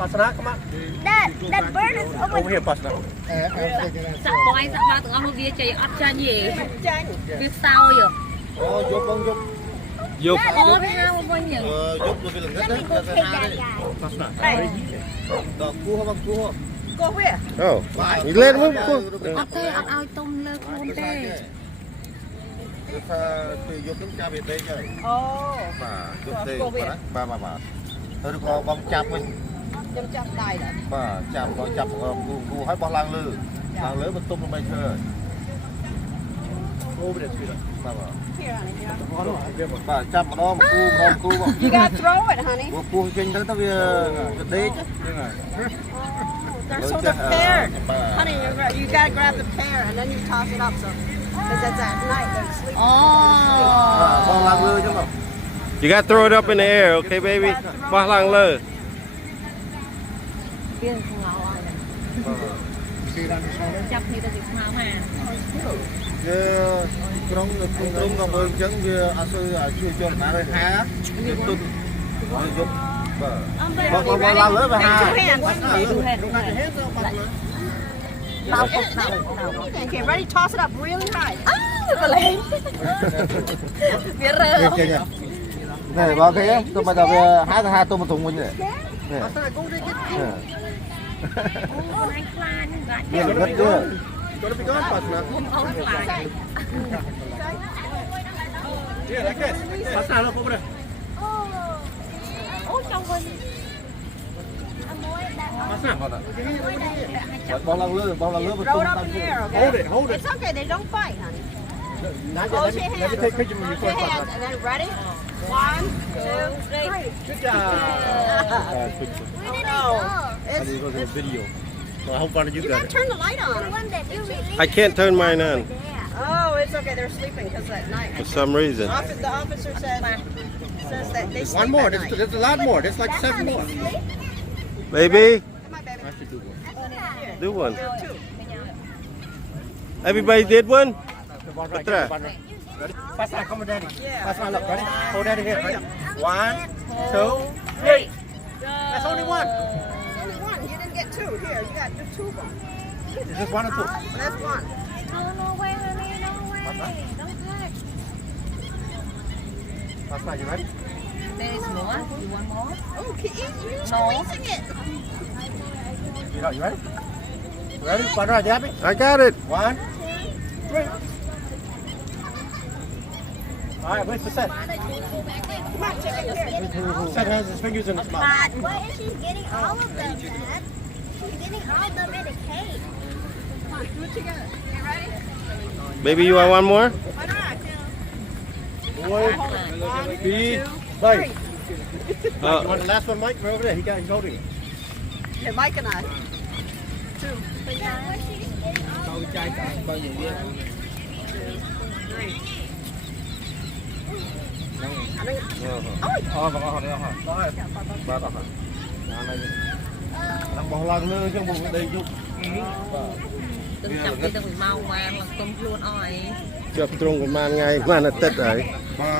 Pasna, come on. That bird is Over here, Pasna. Sắp bói sắp ba tụi ông bia chạy ấp chanh gì biết sao vậy Dục không dục. Dục ôi sao bao nhiêu Dục tôi phải lần hết đấy. Pasna. Đó, cua không cua. Go where? Oh, you let him go. ấp thế ấp ao tôm lơ con tê Tôi dục chúng cha về đây chơi. Oh. Mà dục đây bà. Tôi có bông chạp mình. Chăm đài đó. Bà chạp cua hết bao lang lư mình tôm lên bay chơi. Over there, sweetheart. Here, honey. Bà chạp nó cua. You gotta throw it, honey. Cua trên đó tao đây chứ. They're so the pear. Honey, you gotta grab the pear and then you toss it up. So, because that's at night they're sleeping. Bao lang lư chứ không? You got to throw it up in the air, okay, baby? Ba lang lơ. viên không ngầu chập thì ta chỉ mau mà trong còn bơm trắng kia ăn chưa cho nó đây há tụt giúp bao lao lớn và ha Okay, ready? Toss it up really high. Này bao cái tôi bây giờ hai tôi một thùng mình này. Nhiều rất chưa? Gonna be gone, Pasna. Yeah, like this. Pasna, look over there. Pasna. Bao lần lứa Throw it up in the air, okay? Hold it. It's okay, they don't fight, honey. Close your hands. Let me take picture of you Close your hands, and then ready? 1, 2, 3. Good job. Oh no. It's video. So I hope one of you You got gotta it. turn the light on. I can't turn mine on Oh, it's okay. They're sleeping because at night. for some reason. The officer says that they sleep One more. at night. There's a lot more. There's like 7 more. Baby, Come on, baby. I should do one. Here. do one. Do 2. Everybody did one? Right there. Ready? Pasna, come with daddy. Yeah. Pasna, look. Ready? Hold daddy here. Ready? 1, 2, 3. That's only one. Only one. You didn't get 2. Here, you got 2 of them. Is this 1 or 2? That's 1. no way honey no way don't touch Pasna, you ready? there is more you want more Oh, you're squeezing it. You ready? Ready? Pasna, you happy? I got it. 1, 2, 3. All right, wait for Seth. Come on, chicken. Here. Seth has his fingers in his mouth. Why is she getting all of them, Dad? She's getting all of them in a cake. Come on, do it together. You ready? Baby, you want one more? Why not? One, 2, 3. You want the last one, Mike? Right over there. He's holding it. Here, Mike and I. 2. bà con đây hả? Ba đó hả? Này đang bỏ lần nữa chứ buồn đây chút. ទឹកចាប់ពីទឹកម៉ោងបានឡើងទុំខ្លួនអស់អី Chụp trung của man ngay, man là tết ấy. Ba.